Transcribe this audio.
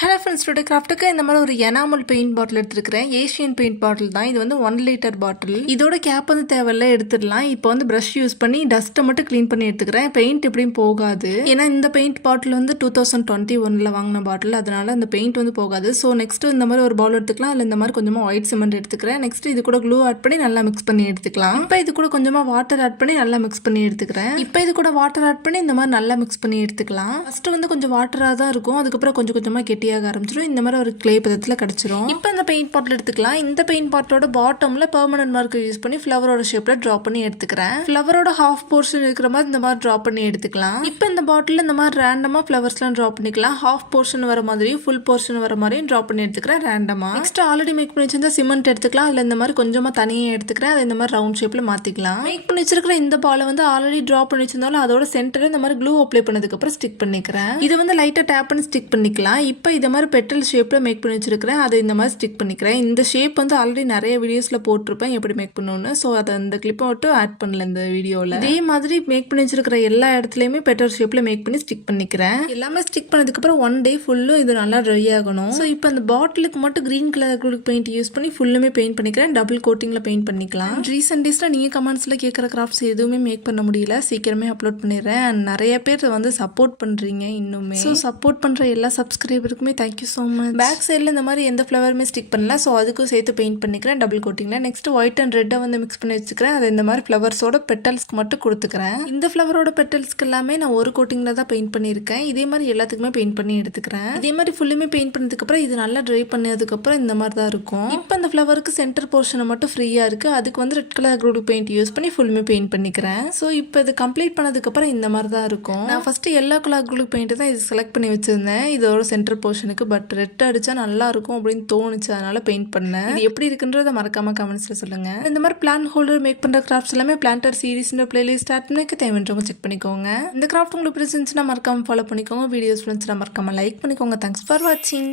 Hello friends, today கிராஃப்ட்டுக்கு இந்த மாதிரி ஒரு எனாமல் பெயிண்ட் பாட்டில் எடுத்துருக்கிறேன். ஏஷியன் பெயிண்ட் பாட்டில் தான் இது. வந்து 1 லிட்டர் பாட்டில். இதோட கேப் வந்து தேவையில்ல, எடுத்துடலாம். இப்போ வந்து ப்ரஷ் யூஸ் பண்ணி டஸ்ட்டை மட்டும் க்ளீன் பண்ணி எடுத்துக்கிறேன். பெயிண்ட் எப்படியும் போகாது, ஏன்னா இந்த பெயிண்ட் பாட்டில் வந்து 2021 வாங்கின பாட்டில், அதனால அந்த பெயிண்ட் வந்து போகாது. ஸோ நெக்ஸ்ட் இந்த மாதிரி ஒரு பவுல் எடுத்துக்கலாம். அதில் இந்த மாதிரி கொஞ்சமாக ஒயிட் சிமெண்ட் எடுத்துக்கிறேன். நெக்ஸ்ட் இது கூட க்ளூ ஆட் பண்ணி நல்லா மிக்ஸ் பண்ணி எடுத்துக்கலாம். இப்போ இது கூட கொஞ்சமாக வாட்டர் ஆட் பண்ணி நல்லா மிக்ஸ் பண்ணி எடுத்துக்கிறேன். இப்போ இது கூட வாட்டர் ஆட் பண்ணி இந்த மாதிரி நல்லா மிக்ஸ் பண்ணி எடுத்துக்கலாம். ஃபர்ஸ்ட் வந்து கொஞ்சம் வாட்டராக தான் இருக்கும், அதுக்கப்புறம் கொஞ்சம் கொஞ்சமாக கெட்டியாக ஆரம்பிச்சிடும். இந்த மாதிரி ஒரு கிளே பதத்தில் கிடச்சிரும். இப்போ இந்த பெயிண்ட் பாட்டில் எடுத்துக்கலாம். இந்த பெயிண்ட் பாட்டிலோட பாட்டம்ல பெர்மனன்ட் மார்க்கர் யூஸ் பண்ணி ஃப்ளவரோட ஷேப்ல ட்ரா பண்ணி எடுத்துக்கிறேன். ஃப்ளவரோட ஹாஃப் போர்ஷன் இருக்கிற மாதிரி இந்த மாதிரி ட்ரா பண்ணி எடுத்துக்கலாம். இப்போ இந்த பாட்டில் இந்த மாதிரி ரேண்டமா ஃப்ளவர்ஸ்லாம் ட்ரா பண்ணிக்கலாம். ஹாஃப் போர்ஷன் வர மாதிரியும் ஃபுல் போர்ஷன் வர மாதிரியும் ட்ரா பண்ணி எடுத்துக்கிறேன் ரேண்டமா. நெக்ஸ்ட் ஆல்ரெடி மேக் பண்ணி வச்சிருந்தா சிமெண்ட் எடுத்துக்கலாம். அதில் இந்த மாதிரி கொஞ்சமா தனியாக எடுத்துக்கிறேன். அதை இந்த மாதிரி ரவுண்ட் ஷேப்ல மாத்திக்கலாம். மேக் பண்ணி வச்சிருக்கிற இந்த பாலை வந்து ஆல்ரெடி ட்ரா பண்ணி வச்சிருந்தாலும் அதோட சென்டர் இந்த மாதிரி க்ளூ அப்ளை பண்ணதுக்கு அப்புறம் ஸ்டிக் பண்ணிக்கிறேன். இது வந்து லைட்டா டேப் பண்ணி ஸ்டிக் பண்ணிக்கலாம். இப்போ இதை மாதிரி பெட்டல் ஷேப்ல மேக் பண்ணி வச்சிருக்கிறேன். அதை இந்த மாதிரி ஸ்டிக் பண்ணிக்கிறேன். இந்த ஷேப் வந்து ஆல்ரெடி நிறைய வீடியோஸ்ல போட்டிருப்பேன் எப்படி மேக் பண்ணணும்னு. ஸோ அதை அந்த கிளிப்பை மட்டும் ஆட் பண்ணல இந்த வீடியோவில். இதே மாதிரி மேக் பண்ணி வச்சிருக்கிற எல்லா இடத்துலையுமே பெட்டல் ஷேப்ல மேக் பண்ணி ஸ்டிக் பண்ணிக்கிறேன். எல்லாமே ஸ்டிக் பண்ணதுக்கு அப்புறம் 1 டே ஃபுல்லும் இது நல்லா ட்ரை ஆகணும். ஸோ இப்போ அந்த பாட்டிலுக்கு மட்டும் green colour acrylic paint use பண்ணி ஃபுல்லுமே பெயிண்ட் பண்ணிக்கிறேன். டபுள் கோட்டிங்ல பெயிண்ட் பண்ணிக்கலாம். ரீசெண்ட் டேஸ்ல நீங்க கமெண்ட்ஸ்ல கேட்குற கிராஃப்ட்ஸ் எதுவுமே மேக் பண்ண முடியல, சீக்கிரமே அப்லோட் பண்ணிடுறேன். நிறைய பேர் வந்து சப்போர்ட் பண்றீங்க இன்னுமே. ஸோ சப்போர்ட் பண்ற எல்லா சப்ஸ்கிரைபருக்குமே தேங்க்யூ ஸோ மச். பேக் சைடில் இந்த மாதிரி எந்த ஃப்ளவருமே ஸ்டிக் பண்ணல, ஸோ அதுக்கும் சேர்த்து பெயிண்ட் பண்ணிக்கிறேன் டபுள் கோட்டிங்கில். நெக்ஸ்ட் ஒயிட் அண்ட் ரெட்டை வந்து மிக்ஸ் பண்ணி வச்சுக்கிறேன். அதை இந்த மாதிரி ஃப்ளவர்ஸோட பெட்டல்ஸ்க்கு மட்டும் கொடுத்துக்கிறேன். இந்த ஃப்ளவரோட பெட்டல்ஸ்க்கு எல்லாமே நான் ஒரு கோட்டிங்கில் தான் பெயிண்ட் பண்ணியிருக்கேன். இதே மாதிரி எல்லாத்துக்குமே பெயிண்ட் பண்ணி எடுத்துக்கிறேன். இதே மாதிரி ஃபுல்லுமே பெயிண்ட் பண்ணதுக்கப்புறம் இது நல்லா ட்ரை பண்ணதுக்கப்புறம் இந்த மாதிரி தான் இருக்கும். இப்போ அந்த ஃப்ளவருக்கு சென்டர் போர்ஷனை மட்டும் ஃப்ரீயாக இருக்குது, அதுக்கு வந்து red colour acrylic paint use பண்ணி ஃபுல்லுமே பெயிண்ட் பண்ணிக்கிறேன். ஸோ இப்போ இது கம்ப்ளீட் பண்ணதுக்கப்புறம் இந்த மாதிரி தான் இருக்கும். நான் first yellow colour acrylic paint தான் இது செலக்ட் பண்ணி வச்சுருந்தேன் இதோட சென்டர் போர்ஷனுக்கு. பட் ரெட் அடிச்சா நல்லா இருக்கும் அப்படின்னு தோணுச்சு, அதனால பெயிண்ட் பண்ணேன். இது எப்படி இருக்குன்றத மறக்காம கமெண்ட்ஸ்ல சொல்லுங்க. இந்த மாதிரி பிளான் ஹோல்டர் மேக் பண்ற கிராஃப்ட்ஸ் எல்லாமே பிளான்டர் சீரிஸ்ன்ற பிளேலிஸ்ட் ஸ்டார்ட் பண்ணி தேவைன்றவங்க செக் பண்ணிக்கோங்க. இந்த கிராஃப்ட் உங்களுக்கு பிடிச்சிருந்துச்சுன்னா மறக்காம ஃபாலோ பண்ணிக்கோங்க. வீடியோஸ் பிடிச்சிருந்தா மறக்காம லைக் பண்ணிக்கோங்க. தேங்க்ஸ் ஃபார் வாட்சிங்.